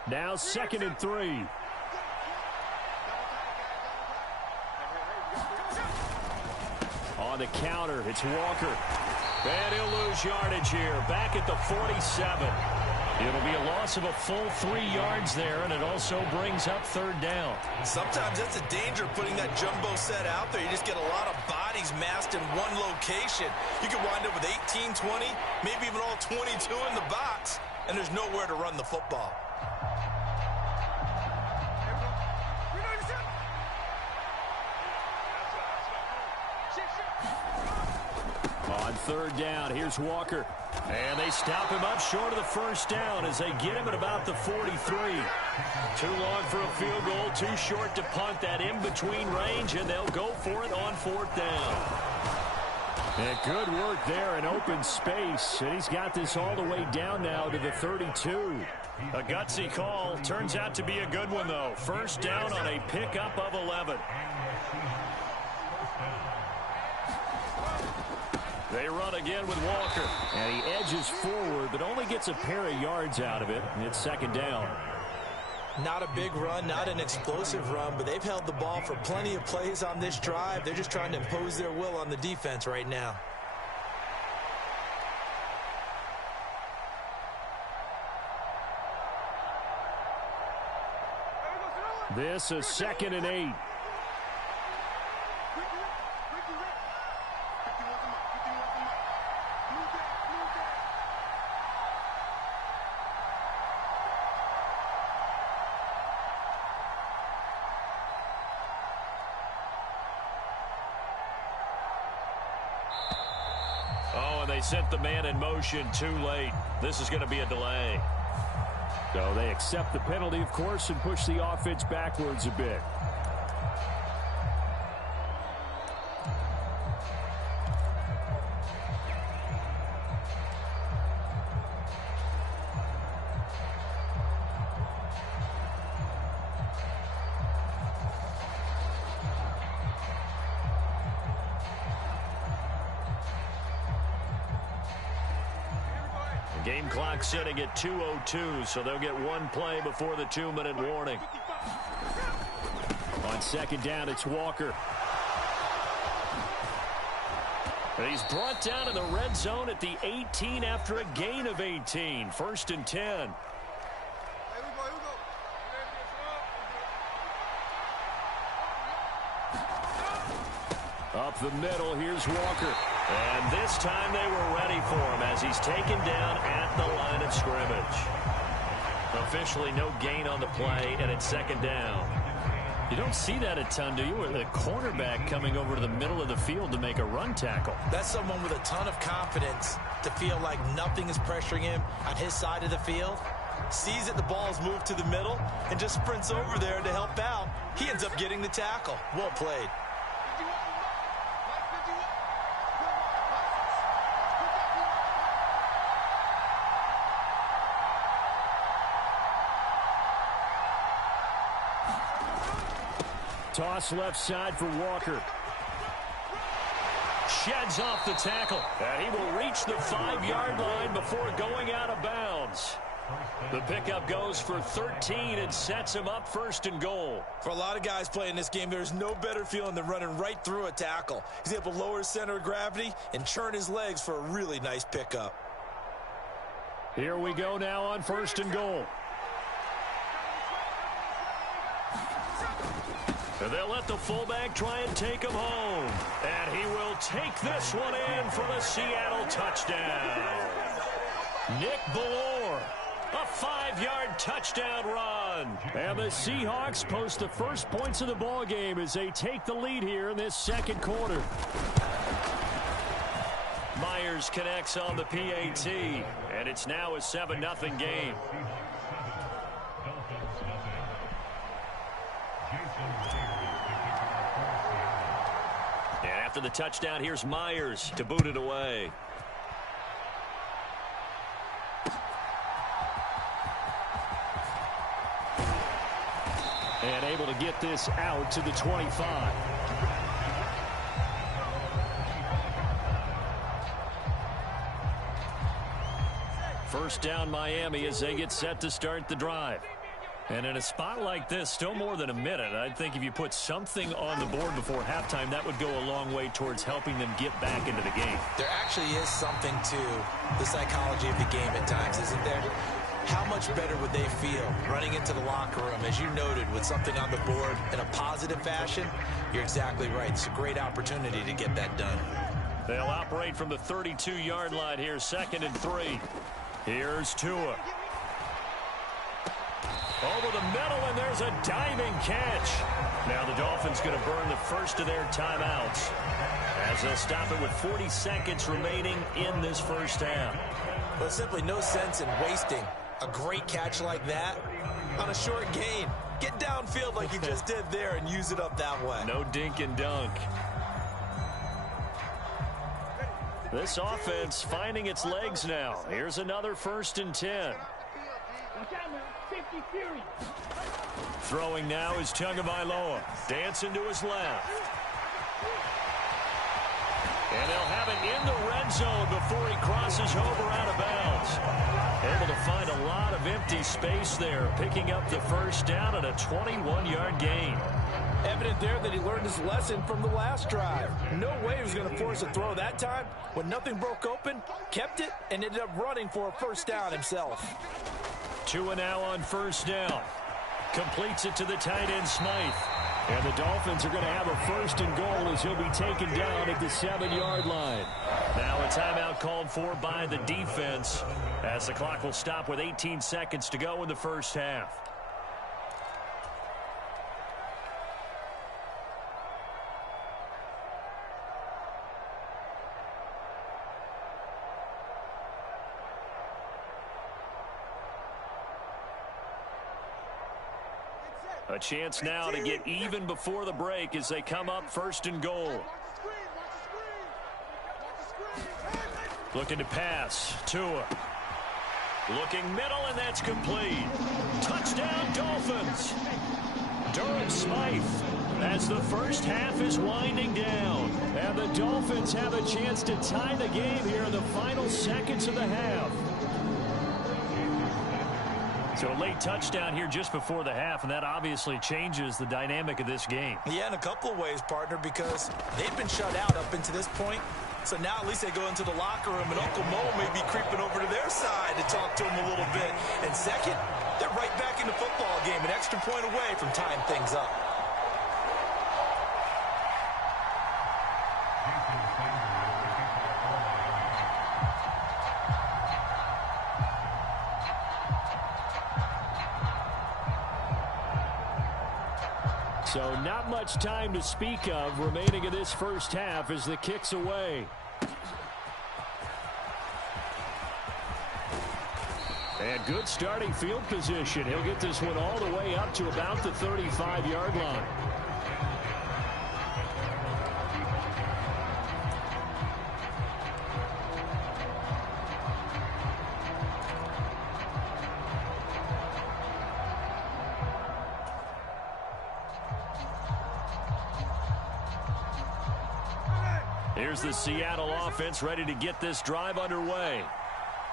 Now 2nd and 3. On the counter, it's Walker. And he'll lose yardage here. Back at the 47. It'll be a loss of a full 3 yards there, and it also brings up 3rd down. Sometimes that's a danger of putting that jumbo set out there. You just get a lot of bodies massed in one location. You could wind up with 18, 20, maybe even all 22 in the box, and there's nowhere to run the football. On 3rd down, here's Walker. And they stop him up short of the first down as they get him at about the 43. Too long for a field goal, too short to punt. That in-between range, and they'll go for it on 4th down. And good work there in open space. And he's got this all the way down now to the 32. A gutsy call. Turns out to be a good one, though. First down on a pickup of 11. They run again with Walker. And he edges forward, but only gets a pair of yards out of it. And it's 2nd down. Not a big run, not an explosive run, but they've held the ball for plenty of plays on this drive. They're just trying to impose their will on the defense right now. This is 2nd and 8. Oh, and they sent the man in motion too late. This is going to be a delay. So they accept the penalty, of course, and push the offense backwards a bit. Game clock sitting at 2:02, so they'll get one play before the 2-minute warning. On 2nd down, it's Walker. And he's brought down in the red zone at the 18 after a gain of 18. 1st and 10. Up the middle, here's Walker. And this time they were ready for him as he's taken down at the line of scrimmage. Officially no gain on the play, and it's 2nd down. You don't see that a ton, do you? With a cornerback coming over to the middle of the field to make a run tackle. That's someone with a ton of confidence to feel like nothing is pressuring him on his side of the field. Sees that the ball's moved to the middle and just sprints over there to help out. He ends up getting the tackle. Well played. Toss left side for Walker. Sheds off the tackle. And he will reach the 5-yard line before going out of bounds. The pickup goes for 13 and sets him up 1st and goal. For a lot of guys playing this game, there's no better feeling than running right through a tackle. He's able to lower his center of gravity and churn his legs for a really nice pickup. Here we go now on 1st and goal. And they'll let the fullback try and take him home. And he will take this one in for the Seattle touchdown. Nick Ballore, a 5-yard touchdown run. And the Seahawks post the first points of the ball game as they take the lead here in this 2nd quarter. Myers connects on the PAT, and it's now a 7-0 game. And after the touchdown, here's Myers to boot it away. And able to get this out to the 25. First down, Miami, as they get set to start the drive. And in a spot like this, still more than a minute, I think if you put something on the board before halftime, that would go a long way towards helping them get back into the game. There actually is something to the psychology of the game at times, isn't there? How much better would they feel running into the locker room, as you noted, with something on the board in a positive fashion? You're exactly right. It's a great opportunity to get that done. They'll operate from the 32-yard line here, 2nd and 3. Here's Tua. Over the middle, and there's a diving catch. Now the Dolphins going to burn the first of their timeouts as they'll stop it with 40 seconds remaining in this first half. Well, simply no sense in wasting a great catch like that on a short gain. Get downfield like you just did there and use it up that way. No dink and dunk. This offense finding its legs now. Here's another 1st and 10. Throwing now is Tagovailoa. Dancing to his left. And they'll have it in the red zone before he crosses over out of bounds. Able to find a lot of empty space there, picking up the first down at a 21-yard gain. Evident there that he learned his lesson from the last drive. No way he was going to force a throw that time. When nothing broke open, kept it, and ended up running for a first down himself. Tua now on first down. Completes it to the tight end, Smythe. And the Dolphins are going to have a 1st and goal as he'll be taken down at the 7-yard line. Now a timeout called for by the defense as the clock will stop with 18 seconds to go in the first half. A chance now to get even before the break as they come up 1st and goal. Looking to pass. Tua. Looking middle, and that's complete. Touchdown, Dolphins. Durham Smythe as the first half is winding down. And the Dolphins have a chance to tie the game here in the final seconds of the half. So a late touchdown here just before the half, and that obviously changes the dynamic of this game. Yeah, in a couple of ways, partner, because they've been shut out up into this point. So now at least they go into the locker room, and Uncle Mo may be creeping over to their side to talk to him a little bit. And second, they're right back in the football game, an extra point away from tying things up. So not much time to speak of remaining in this first half as the kick's away. And good starting field position. He'll get this one all the way up to about the 35-yard line. Here's the Seattle offense ready to get this drive underway.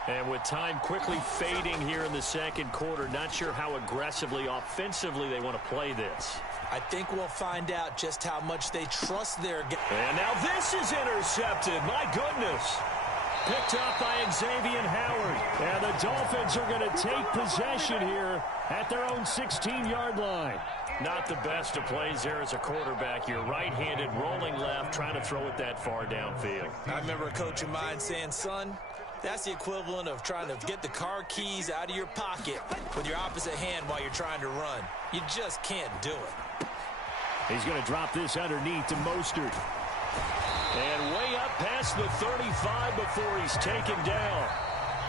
And with time quickly fading here in the second quarter, not sure how aggressively, offensively they want to play this. I think we'll find out just how much they trust their game. And now this is intercepted. My goodness. Picked up by Xavier Howard. And the Dolphins are going to take possession here at their own 16-yard line. Not the best of plays there as a quarterback. You're right-handed, rolling left, trying to throw it that far downfield. I remember a coach of mine saying, son, that's the equivalent of trying to get the car keys out of your pocket with your opposite hand while you're trying to run. You just can't do it. He's going to drop this underneath to Mostert. And way up past the 35 before he's taken down.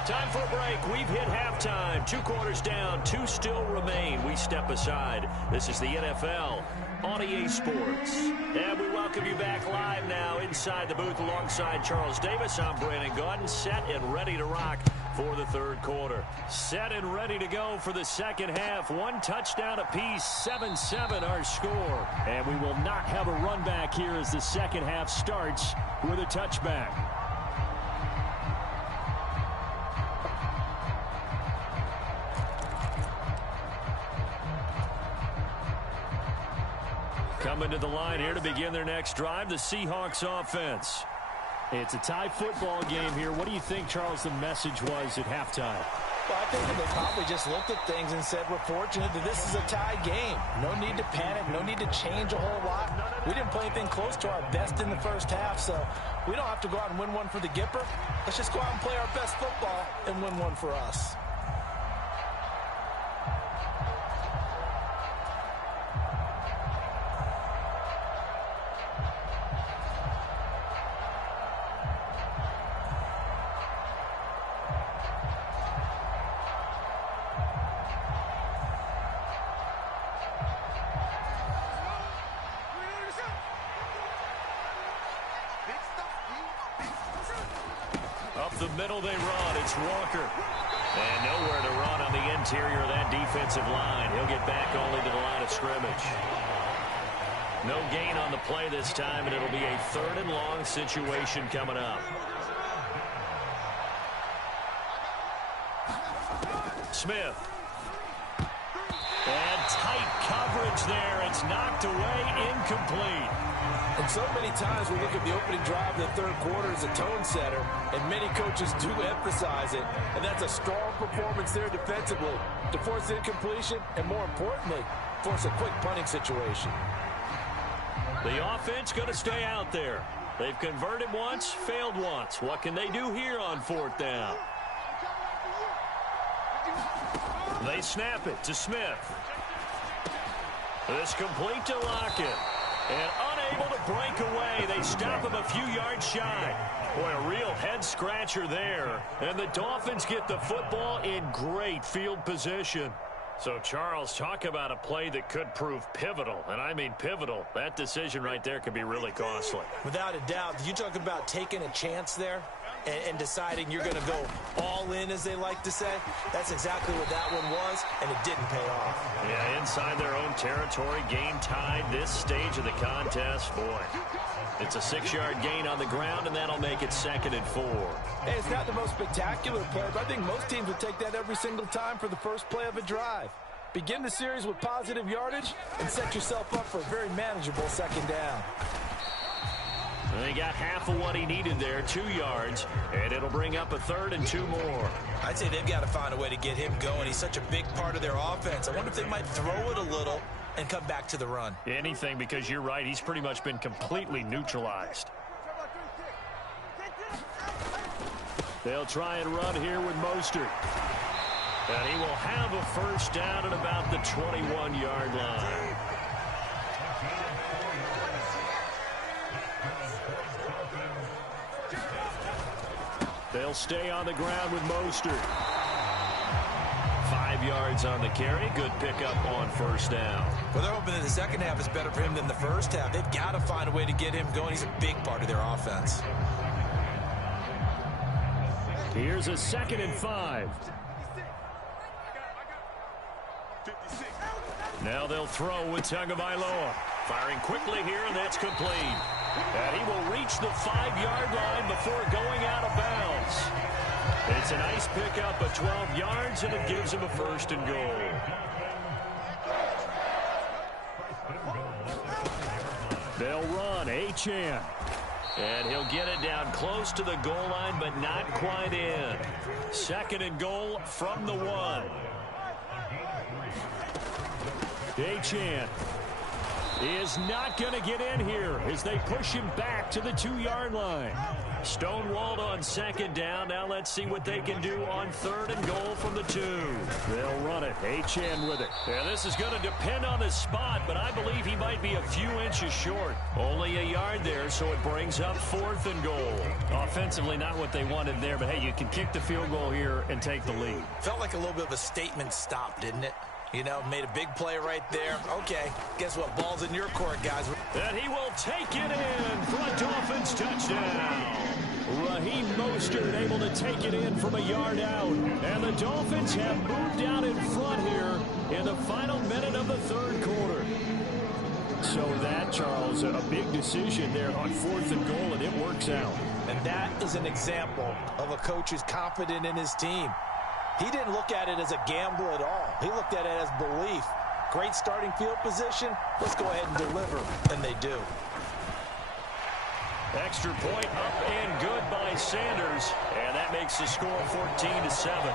Time for a break. We've hit halftime. 2 quarters down. 2 still remain. We step aside. This is the NFL on EA Sports. And we welcome you back live now inside the booth alongside Charles Davis. I'm Brandon Gaudin, set and ready to rock for the third quarter. Set and ready to go for the second half. 1 touchdown apiece, 7-7 our score. And we will not have a run back here as the second half starts with a touchback. Coming to the line here to begin their next drive, the Seahawks offense. It's a tie football game here. What do you think, Charles, the message was at halftime? Well, I think they probably just looked at things and said, we're fortunate that this is a tie game. No need to panic, no need to change a whole lot. We didn't play anything close to our best in the first half, so we don't have to go out and win one for the Gipper. Let's just go out and play our best football and win one for us. The middle they run. It's Walker. And nowhere to run on the interior of that defensive line. He'll get back only to the line of scrimmage. No gain on the play this time, and it'll be a 3rd and long situation coming up. Smith. And tight coverage there. It's knocked away, incomplete. And so many times we look at the opening drive of the third quarter as a tone setter, and many coaches do emphasize it, and that's a strong performance there defensively to force incompletion and, more importantly, force a quick punting situation. The offense going to stay out there. They've converted once, failed once. What can they do here on fourth down? They snap it to Smith. This complete to Lockett. And unable to break away. They stop him a few yards shy. Boy, a real head-scratcher there. And the Dolphins get the football in great field position. So, Charles, talk about a play that could prove pivotal. And I mean pivotal. That decision right there could be really costly. Without a doubt. You talk about taking a chance there and deciding you're going to go all in, as they like to say. That's exactly what that one was, and it didn't pay off. Yeah, inside their own territory, game tied this stage of the contest. Boy, it's a 6-yard gain on the ground, and that'll make it 2nd and 4. Hey, it's not the most spectacular play, but I think most teams would take that every single time for the first play of a drive. Begin the series with positive yardage and set yourself up for a very manageable 2nd down. They got half of what he needed there, 2 yards, and it'll bring up a 3rd and 2 more. I'd say they've got to find a way to get him going. He's such a big part of their offense. I wonder if they might throw it a little and come back to the run. Anything, because you're right, he's pretty much been completely neutralized. They'll try and run here with Mostert. And he will have a first down at about the 21-yard line. They'll stay on the ground with Mostert. 5 yards on the carry. Good pickup on first down. Well, they're hoping that the second half is better for him than the first half. They've got to find a way to get him going. He's a big part of their offense. Here's a 2nd and 5. Now they'll throw with Tagovailoa. Firing quickly here, and that's complete. And he will reach the 5-yard line before going out of bounds. It's a nice pickup of 12 yards, and it gives him a 1st and goal. They'll run Achane. And he'll get it down close to the goal line, but not quite in. 2nd and goal from the 1. Achane is not going to get in here as they push him back to the 2-yard line. Stonewalled on 2nd down. Now let's see what they can do on 3rd and goal from the 2. They'll run it. Achane with it. Yeah, this is going to depend on the spot, but I believe he might be a few inches short. Only a yard there, so it brings up 4th and goal. Offensively, not what they wanted there, but hey, you can kick the field goal here and take the lead. Felt like a little bit of a statement stop, didn't it? You know, made a big play right there. Okay, guess what? Ball's in your court, guys. And he will take it in for a Dolphins touchdown. Raheem Mostert able to take it in from a yard out. And the Dolphins have moved out in front here in the final minute of the 3rd quarter. So that, Charles, a big decision there on 4th and goal, and it works out. And that is an example of a coach who's confident in his team. He didn't look at it as a gamble at all. He looked at it as belief. Great starting field position. Let's go ahead and deliver. And they do. Extra point up and good by Sanders. And that makes the score 14-7.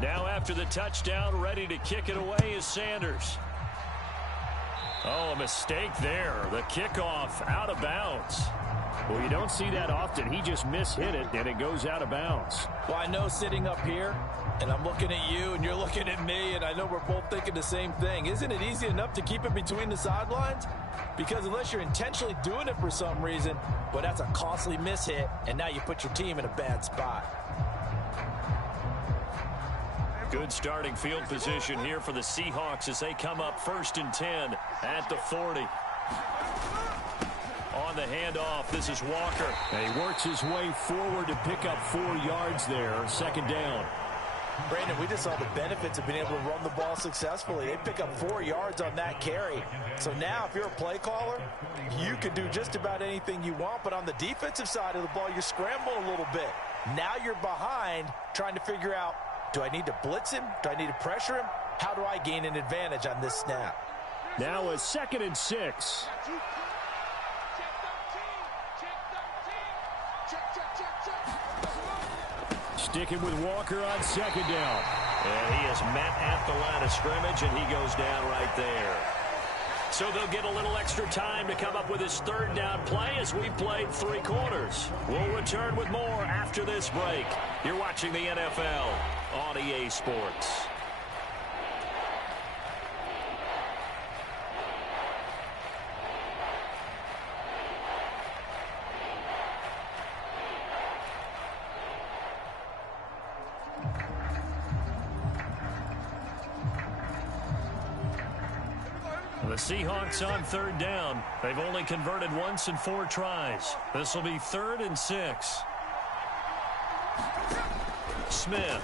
Now after the touchdown, ready to kick it away is Sanders. Oh, a mistake there. The kickoff out of bounds. Well, you don't see that often. He just mishit it, and it goes out of bounds. Well, I know sitting up here, and I'm looking at you, and you're looking at me, and I know we're both thinking the same thing. Isn't it easy enough to keep it between the sidelines? Because unless you're intentionally doing it for some reason, well, that's a costly mishit, and now you put your team in a bad spot. Good starting field position here for the Seahawks as they come up 1st and 10 at the 40. On the handoff, this is Walker. And he works his way forward to pick up 4 yards there. 2nd down. Brandon, we just saw the benefits of being able to run the ball successfully. They pick up 4 yards on that carry. So now if you're a play caller, you can do just about anything you want. But on the defensive side of the ball, you scramble a little bit. Now you're behind trying to figure out, do I need to blitz him? Do I need to pressure him? How do I gain an advantage on this snap? Now a 2nd and 6. Sticking with Walker on 2nd down. And he is met at the line of scrimmage, and he goes down right there. So they'll get a little extra time to come up with his 3rd down play as we played 3 quarters. We'll return with more after this break. You're watching the NFL on EA Sports. The Seahawks on 3rd down. They've only converted once in 4 tries. This will be 3rd and 6. Smith.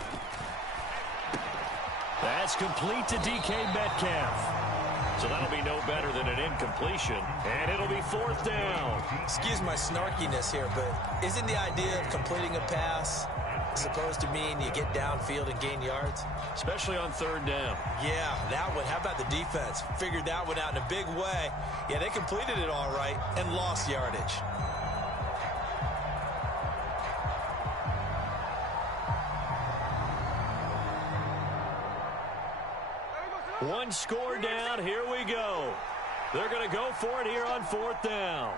That's complete to DK Metcalf. So that'll be no better than an incompletion. And it'll be 4th down. Excuse my snarkiness here, but isn't the idea of completing a pass supposed to mean you get downfield and gain yards? Especially on 3rd down. Yeah, that one. How about the defense? Figured that one out in a big way. Yeah, they completed it all right and lost yardage. One score down. Here we go. They're going to go for it here on 4th down.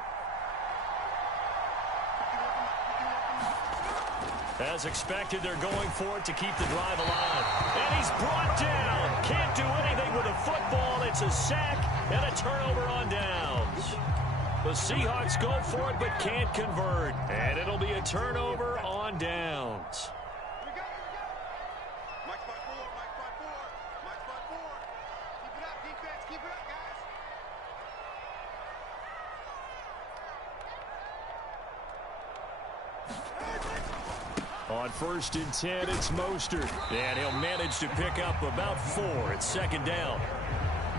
As expected, they're going for it to keep the drive alive. And he's brought down. Can't do anything with a football. It's a sack and a turnover on downs. The Seahawks go for it but can't convert. And it'll be a turnover on downs. On 1st and 10, it's Mostert. And he'll manage to pick up about 4. It's 2nd down.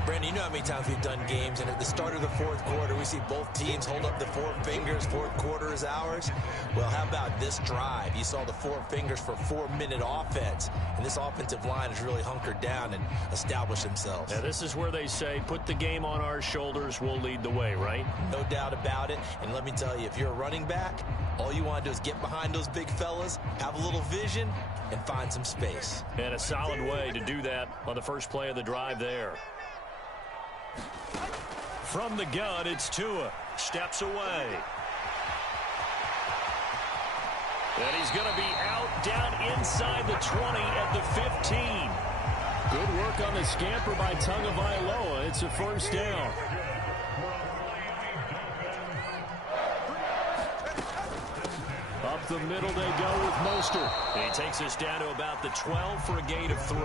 Brandon, you know how many times we've done games, and at the start of the 4th quarter, we see both teams hold up the 4 fingers, 4th quarter is ours. Well, how about this drive? You saw the 4 fingers for 4-minute offense, and this offensive line has really hunkered down and established themselves. Now, this is where they say, put the game on our shoulders, we'll lead the way, right? No doubt about it, and let me tell you, if you're a running back, all you want to do is get behind those big fellas, have a little vision, and find some space. And a solid way to do that on the first play of the drive there. From the gun, it's Tua. Steps away. And he's going to be out down inside the 20 at the 15. Good work on the scamper by Tagovailoa. It's a 1st down. Up the middle they go with Mostert. And he takes us down to about the 12 for a gain of 3.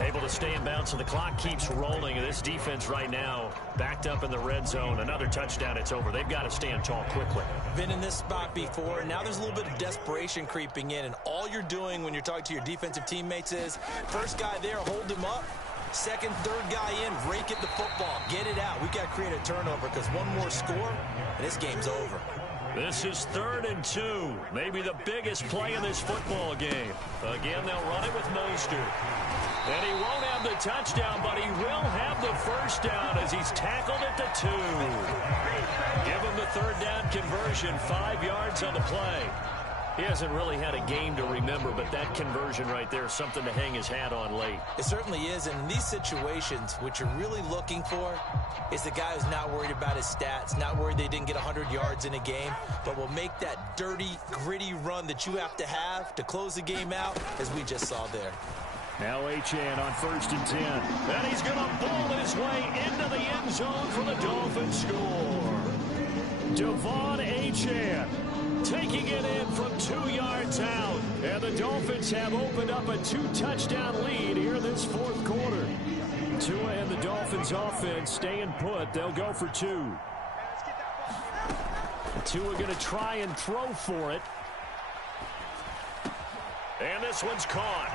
Able to stay in bounds, so the clock keeps rolling. And this defense right now backed up in the red zone. Another touchdown, it's over. They've got to stand tall quickly. Been in this spot before, and now there's a little bit of desperation creeping in. And all you're doing when you're talking to your defensive teammates is, first guy there, hold him up. Second, 3rd guy in, rake at the football. Get it out. We've got to create a turnover because one more score, and this game's over. This is 3rd and 2. Maybe the biggest play in this football game. Again, they'll run it with Mostert. And he won't have the touchdown, but he will have the 1st down as he's tackled at the 2. Give him the 3rd down conversion, 5 yards on the play. He hasn't really had a game to remember, but that conversion right there is something to hang his hat on late. It certainly is, and in these situations, what you're really looking for is the guy who's not worried about his stats, not worried they didn't get 100 yards in a game, but will make that dirty, gritty run that you have to close the game out, as we just saw there. Now Achane on 1st and 10. And he's going to ball his way into the end zone for the Dolphins score. Devon Achane taking it in from 2 yards out. And the Dolphins have opened up a 2-touchdown lead here this fourth quarter. Tua and the Dolphins offense staying put. They'll go for 2. Tua going to try and throw for it. And this one's caught.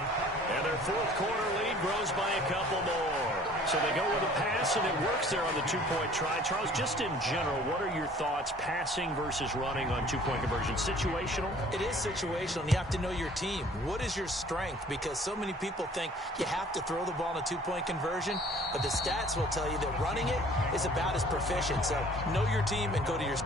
And their fourth quarter lead grows by a couple more. So they go with a pass, and it works there on the 2-point try. Charles, just in general, what are your thoughts passing versus running on 2-point conversion? Situational? It is situational, and you have to know your team. What is your strength? Because so many people think you have to throw the ball in a 2-point conversion, but the stats will tell you that running it is about as proficient. So know your team and go to your